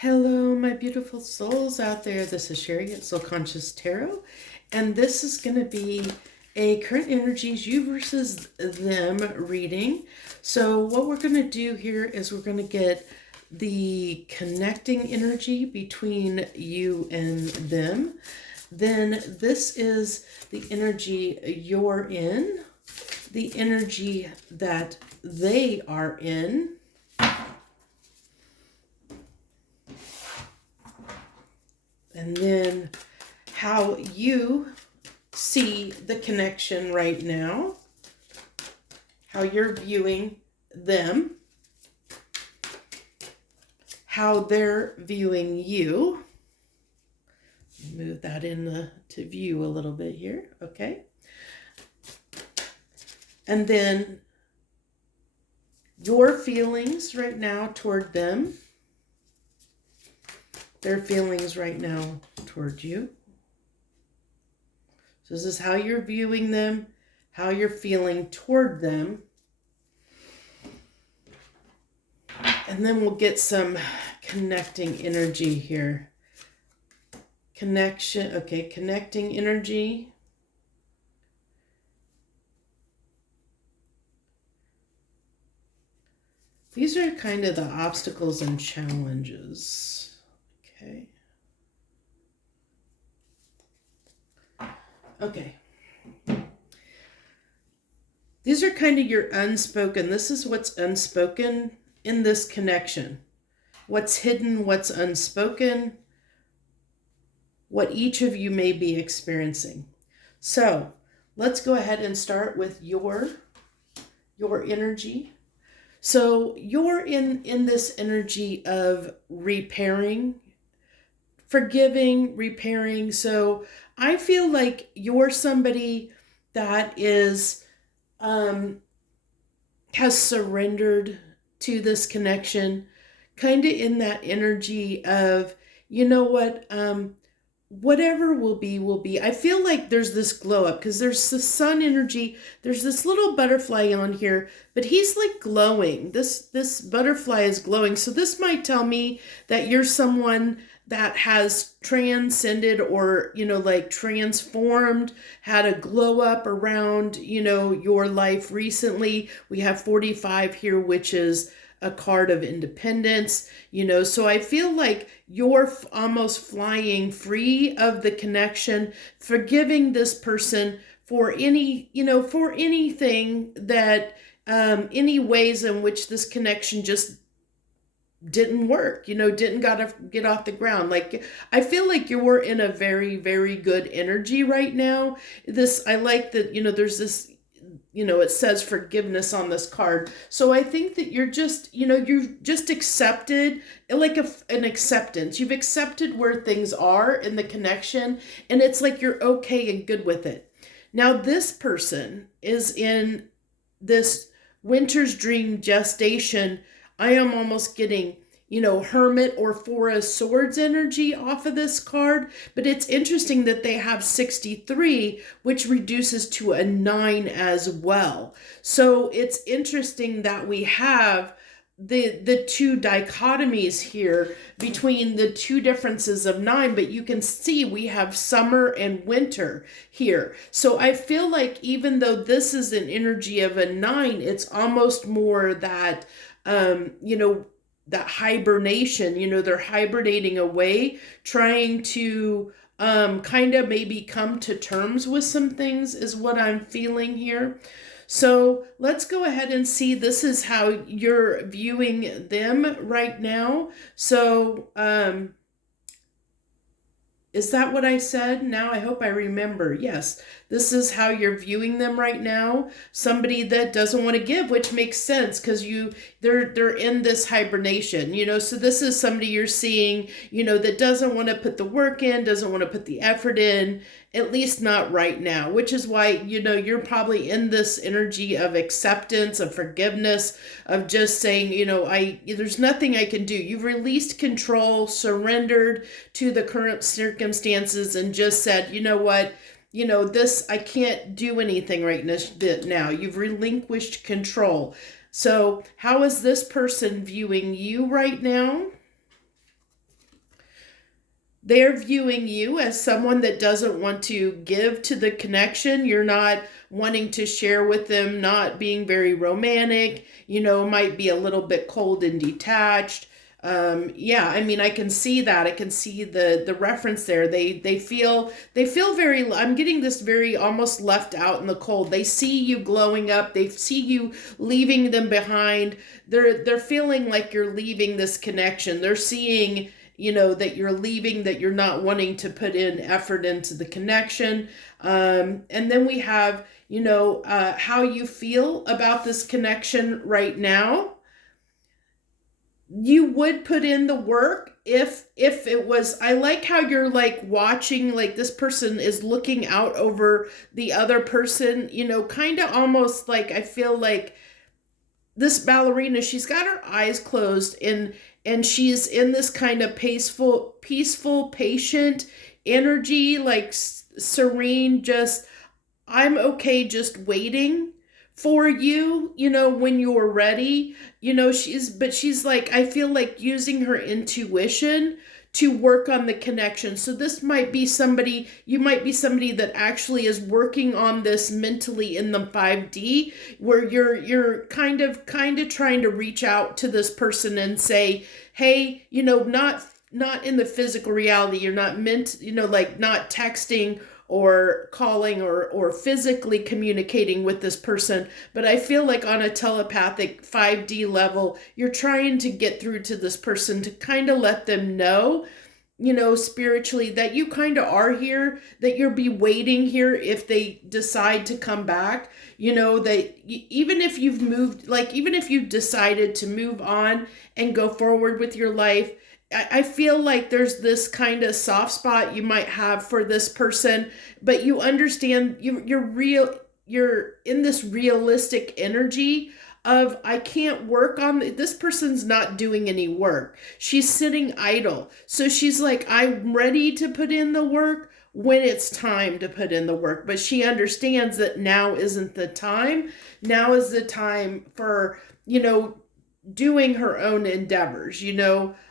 Hello, my beautiful souls out there. This is Sherry at Soul Conscious Tarot, and this is going to be a current energies you versus them reading. So what we're going to do here is we're going to get the connecting energy between you and them. Then this is the energy you're in, the energy that they are in, and then how you see the connection right now, how you're viewing them, how they're viewing you. Move that to view a little bit here, okay? And then your feelings right now toward them, their feelings right now toward you. So this is how you're viewing them, how you're feeling toward them. And then we'll get some connecting energy here. Connection, okay, connecting energy. These are kind of the obstacles and challenges. Okay. Okay. These are kind of your unspoken. This is what's unspoken in this connection. What's hidden, what's unspoken, what each of you may be experiencing. So let's go ahead and start with your energy. So you're in this energy of repairing, forgiving, repairing. So I feel like you're somebody that is has surrendered to this connection, kind of in that energy of, you know what, whatever will be, will be. I feel like there's this glow up because there's the sun energy. There's this little butterfly on here, but he's like glowing. This butterfly is glowing. So this might tell me that you're someone that has transcended or, like transformed, had a glow up around, your life recently. We have 45 here, which is a card of independence, so I feel like you're almost flying free of the connection, forgiving this person for any, for anything that, any ways in which this connection just didn't work, didn't get off the ground. Like, I feel like you're in a very, very good energy right now. I like that, there's this, it says forgiveness on this card. So I think that you're just, you've just accepted, like an acceptance. You've accepted where things are in the connection, and it's like you're okay and good with it. Now, this person is in this winter's dream gestation. I am almost getting, Hermit or Four of Swords energy off of this card. But it's interesting that they have 63, which reduces to a 9 as well. So it's interesting that we have the two dichotomies here between the two differences of 9, but you can see we have summer and winter here. So I feel like even though this is an energy of a 9, it's almost more that that hibernation, they're hibernating away, trying to kind of maybe come to terms with some things is what I'm feeling here. So let's go ahead and see. This is how you're viewing them right now. So is that what I said? Now I hope I remember. Yes, this is how you're viewing them right now. Somebody that doesn't want to give, which makes sense because they're in this hibernation, so this is somebody you're seeing, that doesn't want to put the work in, doesn't want to put the effort in, at least not right now, which is why, you're probably in this energy of acceptance, of forgiveness, of just saying, there's nothing I can do. You've released control, surrendered to the current circumstances, and just said, you know what, this, I can't do anything right now. You've relinquished control. So how is this person viewing you right now? they're viewing you as someone that doesn't want to give to the connection. You're not wanting to share with them, not being very romantic, might be a little bit cold and detached. Yeah, I mean, I can see that. I can see the reference there. They feel very, I'm getting this very almost left out in the cold. They see you glowing up. They see you leaving them behind. They're feeling like you're leaving this connection. They're seeing, that you're leaving, that you're not wanting to put in effort into the connection. And then we have, how you feel about this connection right now. You would put in the work if it was. I like how you're like watching, like this person is looking out over the other person, kind of almost like, I feel like this ballerina, she's got her eyes closed, and she's in this kind of peaceful, patient energy, like serene, just, I'm okay, just waiting for you, when you're ready. She's like, I feel like using her intuition to work on the connection. So this might be somebody, you might be somebody that actually is working on this mentally in the 5D, where you're kind of trying to reach out to this person and say, hey, not in the physical reality. You're not meant, like not texting or calling or physically communicating with this person. But I feel like on a telepathic 5D level, you're trying to get through to this person to kind of let them know, spiritually, that you kind of are here, that you'll be waiting here if they decide to come back, that even if you've moved, like even if you've decided to move on and go forward with your life, I feel like there's this kind of soft spot you might have for this person, but you understand you're in this realistic energy of, I can't work on this person's not doing any work. She's sitting idle. So she's like, I'm ready to put in the work when it's time to put in the work, but she understands that now isn't the time. Now is the time for, doing her own endeavors,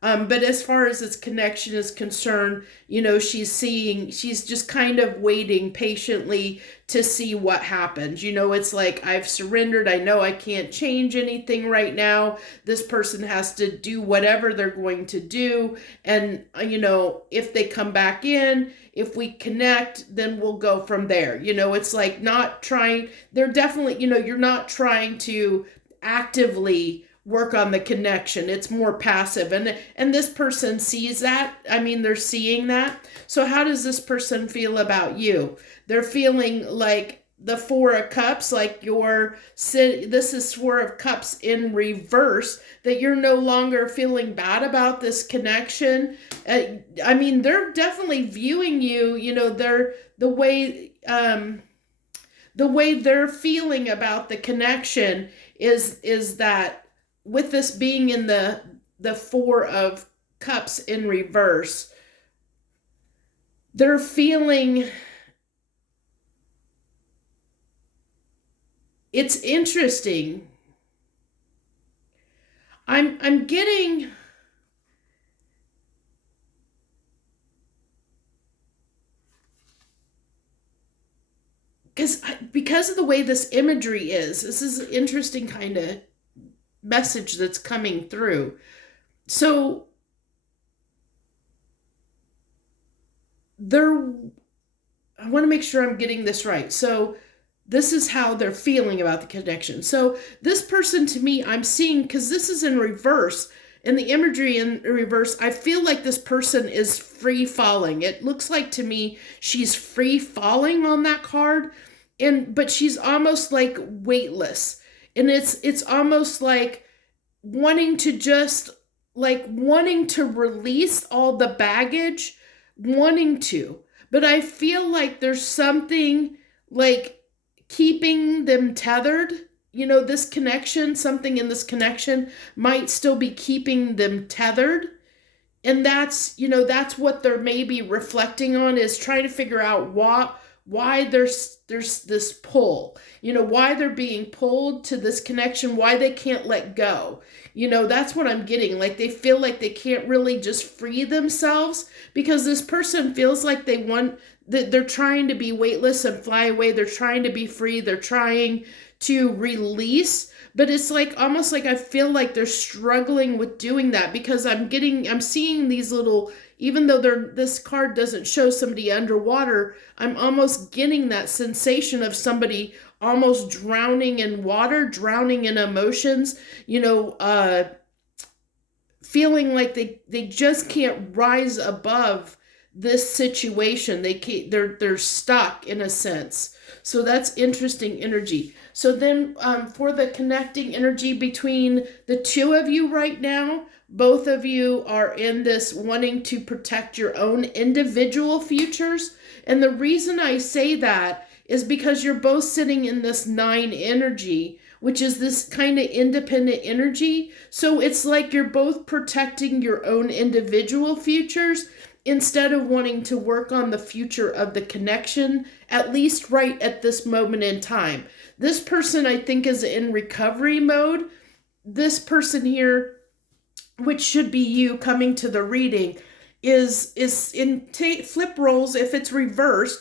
but as far as its connection is concerned, she's just kind of waiting patiently to see what happens. It's like, I've surrendered. I know I can't change anything right now. This person has to do whatever they're going to do. And, if they come back in, if we connect, then we'll go from there. It's like not trying, they're definitely, you're not trying to actively work on the connection. It's more passive, and this person sees that. I mean, they're seeing that. So how does this person feel about you? They're feeling like the Four of Cups, like this is Four of Cups in reverse, that you're no longer feeling bad about this connection. I mean, they're definitely viewing you, they're the way they're feeling about the connection is that, with this being in the Four of Cups in reverse, they're feeling, it's interesting. I'm getting, because of the way this imagery is, this is an interesting kind of message that's coming through. So I want to make sure I'm getting this right. So this is how they're feeling about the connection. So this person, to me, I'm seeing, because this is in reverse, and the imagery in reverse, I feel like this person is free falling. It looks like to me she's free falling on that card, but she's almost like weightless. And it's almost like wanting to release all the baggage, wanting to. But I feel like there's something like keeping them tethered. This connection, something in this connection might still be keeping them tethered. And that's what they're maybe reflecting on, is trying to figure out why there's this pull, why they're being pulled to this connection, why they can't let go. That's what I'm getting. Like they feel like they can't really just free themselves because this person feels like they're trying to be weightless and fly away. They're trying to be free. They're trying to release, but it's like almost like I feel like they're struggling with doing that because I'm seeing these little, even though this card doesn't show somebody underwater, I'm almost getting that sensation of somebody almost drowning in water, drowning in emotions, feeling like they just can't rise above this situation. They're stuck in a sense. So that's interesting energy. So then for the connecting energy between the two of you right now, both of you are in this wanting to protect your own individual futures. And the reason I say that is because you're both sitting in this 9 energy, which is this kind of independent energy. So it's like you're both protecting your own individual futures instead of wanting to work on the future of the connection, at least right at this moment in time. This person, I think, is in recovery mode. This person here, which should be you coming to the reading, is in flip roles if it's reversed,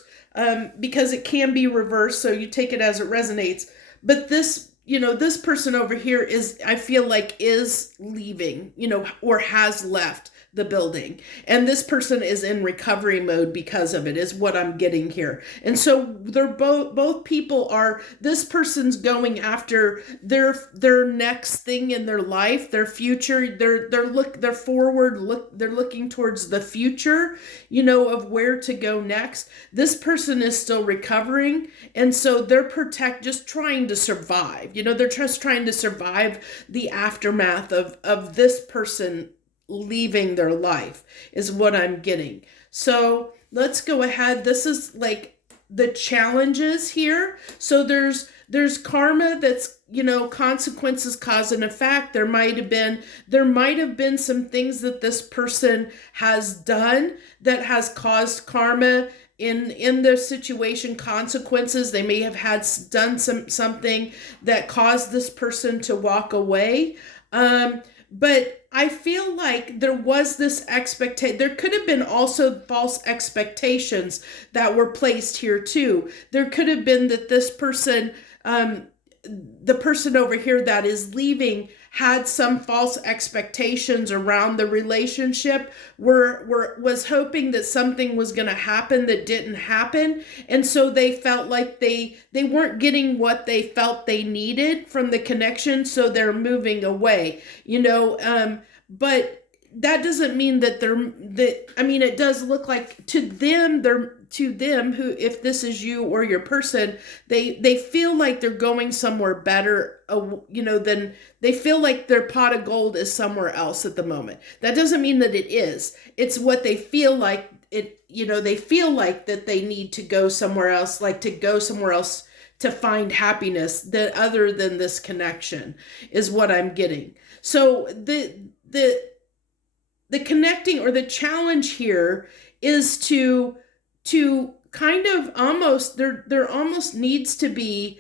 because it can be reversed, so you take it as it resonates. But this person over here is, I feel like, is leaving, or has left the building, and this person is in recovery mode because of it, is what I'm getting here. And so they're both people are, this person's going after their next thing in their life, their future. They're forward, they're looking towards the future, of where to go next. This person is still recovering, and so they're just trying to survive. They're just trying to survive the aftermath of this person leaving their life, is what I'm getting. So let's go ahead. This is like the challenges here. So there's karma that's, consequences, cause and effect. There might have been some things that this person has done that has caused karma in their situation, consequences. They may have done something that caused this person to walk away. But I feel like there was this expectation. There could have been also false expectations that were placed here too. There could have been that this person, the person over here that is leaving, had some false expectations around the relationship, was hoping that something was going to happen that didn't happen, and so they felt like they weren't getting what they felt they needed from the connection, so they're moving away, but that doesn't mean that it does look like to them, who, if this is you or your person, they feel like they're going somewhere better, than they feel like their pot of gold is somewhere else at the moment. That doesn't mean that it is. It's what they feel like it, they feel like that they need to go somewhere else, to find happiness that other than this connection, is what I'm getting. So the connecting, or the challenge here, is to kind of almost, there almost needs to be,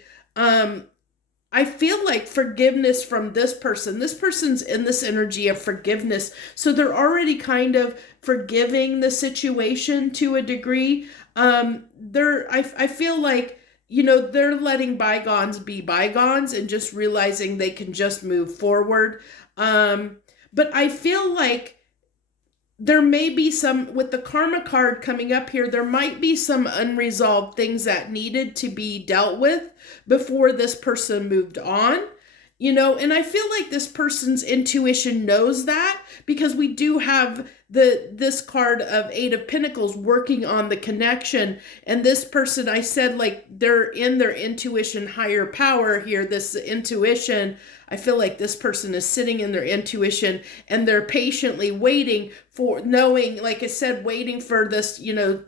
I feel like, forgiveness from this person. This person's in this energy of forgiveness, so they're already kind of forgiving the situation to a degree. I feel like, they're letting bygones be bygones and just realizing they can just move forward. But I feel like there may be some, with the karma card coming up here, there might be some unresolved things that needed to be dealt with before this person moved on. And I feel like this person's intuition knows that, because we do have this card of 8 of Pentacles working on the connection, and this person, I said, like, they're in their intuition higher power here. This intuition, I feel like this person is sitting in their intuition, and they're patiently waiting for, knowing, like I said, waiting for this,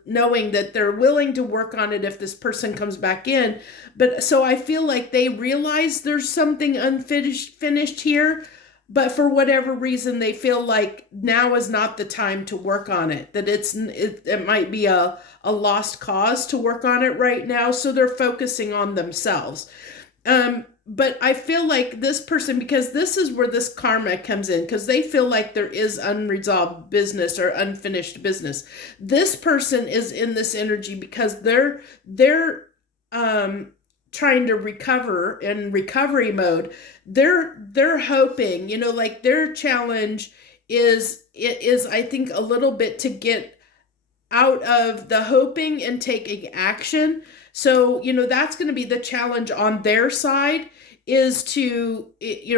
knowing that they're willing to work on it if this person comes back in. But so I feel like they realize there's something finished here, but for whatever reason they feel like now is not the time to work on it, that it might be a lost cause to work on it right now, so they're focusing on themselves. But I feel like this person, because this is where this karma comes in, because they feel like there is unresolved business or unfinished business. This person is in this energy because they're trying to recover in recovery mode. They're hoping, like their challenge is I think a little bit to get out of the hoping and taking action. So, that's going to be the challenge on their side, is to,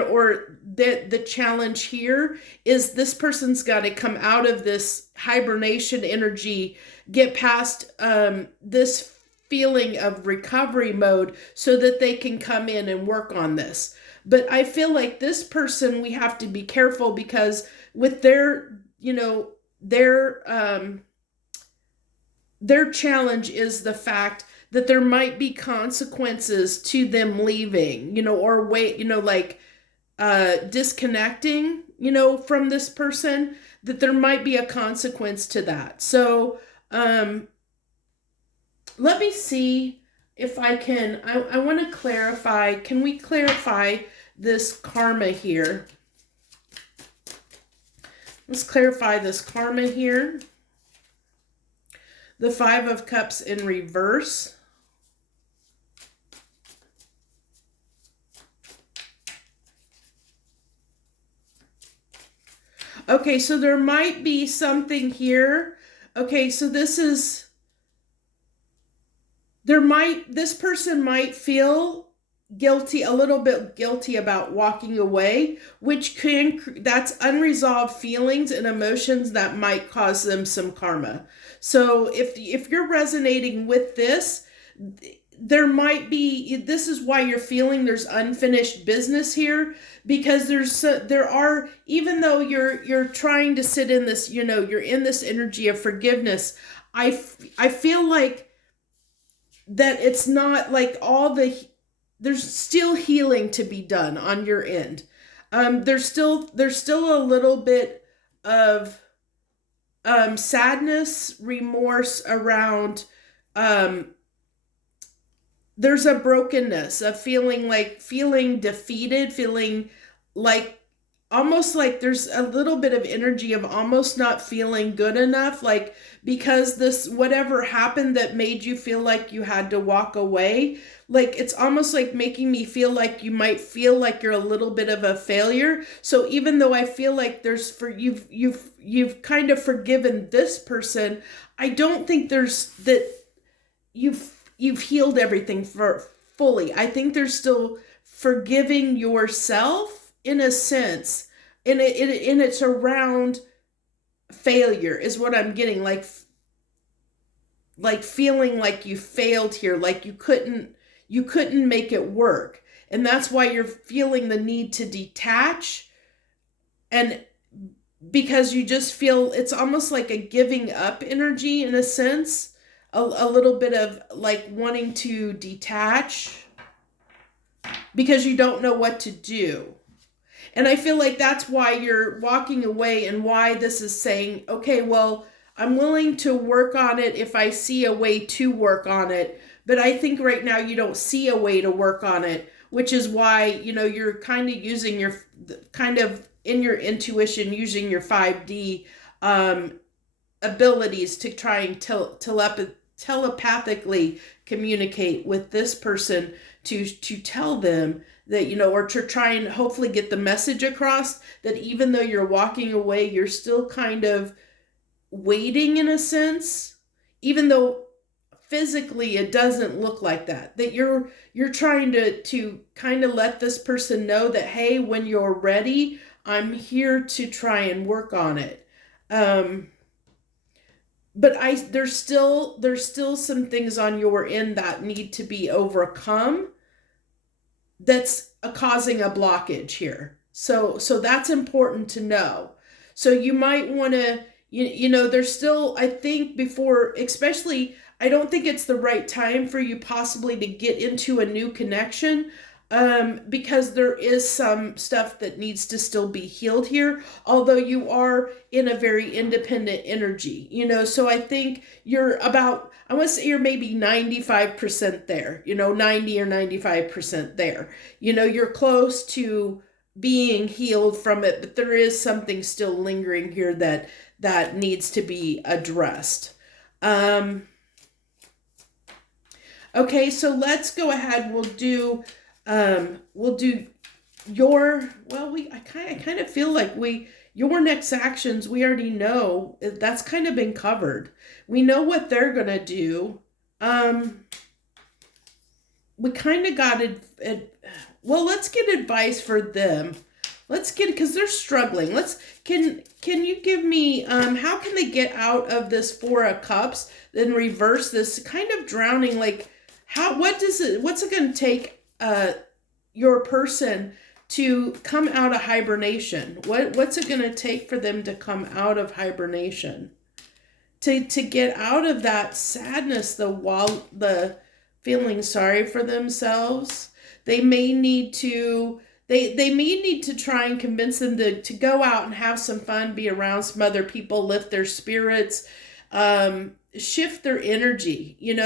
or the challenge here is this person's got to come out of this hibernation energy, get past this feeling of recovery mode so that they can come in and work on this. But I feel like this person, we have to be careful, because with their challenge is the fact that there might be consequences to them leaving, or like disconnecting, from this person, that there might be a consequence to that. So let me see if I can, I want to clarify, can we clarify this karma here? Let's clarify this karma here. The Five of Cups in reverse. Okay, so there might be something here. Okay, so this person might feel guilty, a little bit guilty about walking away, that's unresolved feelings and emotions that might cause them some karma. So if you're resonating with this, there might be, this is why you're feeling there's unfinished business here, because there are, even though you're trying to sit in this, you're in this energy of forgiveness, I feel like that it's not like there's still healing to be done on your end. There's still a little bit of sadness, remorse around, there's a brokenness of feeling defeated, feeling like almost like there's a little bit of energy of almost not feeling good enough, like because this whatever happened that made you feel like you had to walk away, like it's almost like making me feel like you might feel like you're a little bit of a failure. So even though I feel like you've kind of forgiven this person, I don't think there's that you've healed everything fully. I think there's still forgiving yourself in a sense, and it's around failure is what I'm getting, like feeling like you failed here, like you couldn't make it work, and that's why you're feeling the need to detach, and because you just feel it's almost like a giving up energy in a sense, a little bit of like wanting to detach because you don't know what to do. And I feel like that's why you're walking away, and why this is saying, okay, well, I'm willing to work on it if I see a way to work on it. But I think right now you don't see a way to work on it, which is why, you're kind of using in your intuition, using your 5D abilities to try and telepathically communicate with this person to tell them that, or to try and hopefully get the message across that even though you're walking away, you're still kind of waiting in a sense, even though physically it doesn't look like that you're trying to kind of let this person know that, hey, when you're ready, I'm here to try and work on it. But there's still some things on your end that need to be overcome, that's causing a blockage here. So that's important to know. So you might want to, there's still, I think before, especially, I don't think it's the right time for you possibly to get into a new connection. because there is some stuff that needs to still be healed here, although you are in a very independent energy, so I think you're about, I want to say you're maybe 95% there, 90 or 95% there. You're close to being healed from it, but there is something still lingering here that needs to be addressed. Okay, so let's go ahead. We'll do your, well, I kind of feel like your next actions, we already know that's kind of been covered. We know what they're going to do. We kind of got it. Well, let's get advice for them. Let's get, because they're struggling. Can you give me, how can they get out of this Four of Cups, then reverse this kind of drowning, like, what's it going to take, your person to come out of hibernation? What's it going to take for them to come out of hibernation? To get out of that sadness, the feeling sorry for themselves. They may need to try and convince them to go out and have some fun, be around some other people, lift their spirits, shift their energy, and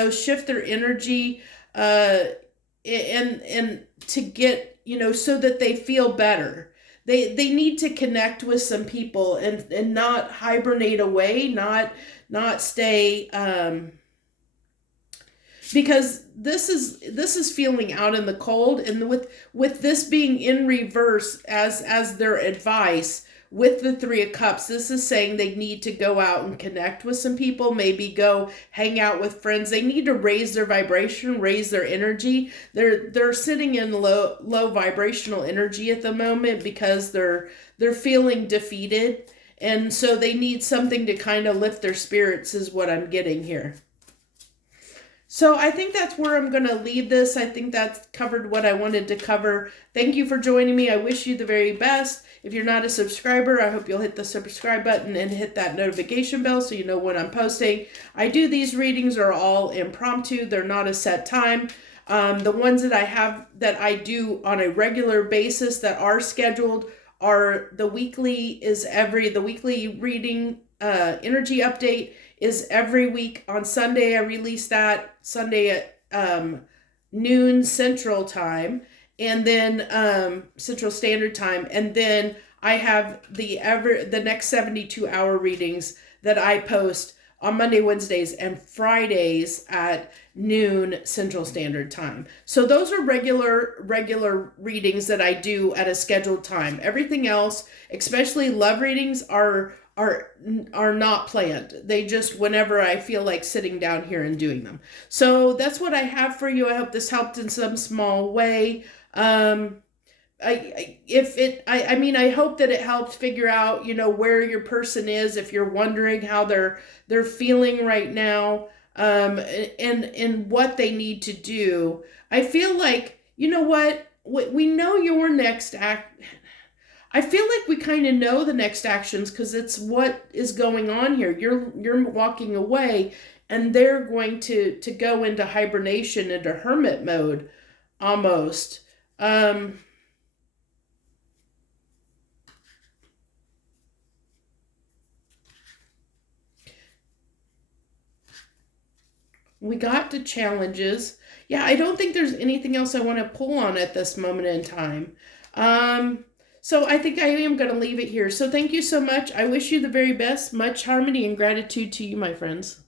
to get, so that they feel better. They need to connect with some people and not hibernate away, not stay, because this is feeling out in the cold, and with this being in reverse as their advice with the Three of Cups, this is saying they need to go out and connect with some people, maybe go hang out with friends. They need to raise their vibration, raise their energy. They're sitting in low vibrational energy at the moment because they're feeling defeated, and so they need something to kind of lift their spirits, is what I'm getting here. So I think that's where I'm going to leave this. I think that's covered what I wanted to cover. Thank you for joining me. I wish you the very best. If you're not a subscriber, I hope you'll hit the subscribe button and hit that notification bell so you know when I'm posting. I do these readings are all impromptu. They're not a set time. The ones that I do on a regular basis that are scheduled are the weekly reading energy update is every week on Sunday. I release that Sunday at noon Central Time, and then Central Standard Time, and then I have the next 72-hour readings that I post on Monday, Wednesdays, and Fridays at noon Central Standard Time. So those are regular readings that I do at a scheduled time. Everything else, especially love readings, are not planned. They just, whenever I feel like sitting down here and doing them. So that's what I have for you. I hope this helped in some small way. I hope that it helped figure out, where your person is, if you're wondering how they're feeling right now, and what they need to do. I feel like, we know your next act. I feel like we kind of know the next actions because it's what is going on here. You're walking away, and they're going to go into hibernation, into hermit mode, almost. We got the challenges. Yeah, I don't think there's anything else I want to pull on at this moment in time. So I think I am going to leave it here. So thank you so much. I wish you the very best. Much harmony and gratitude to you, my friends.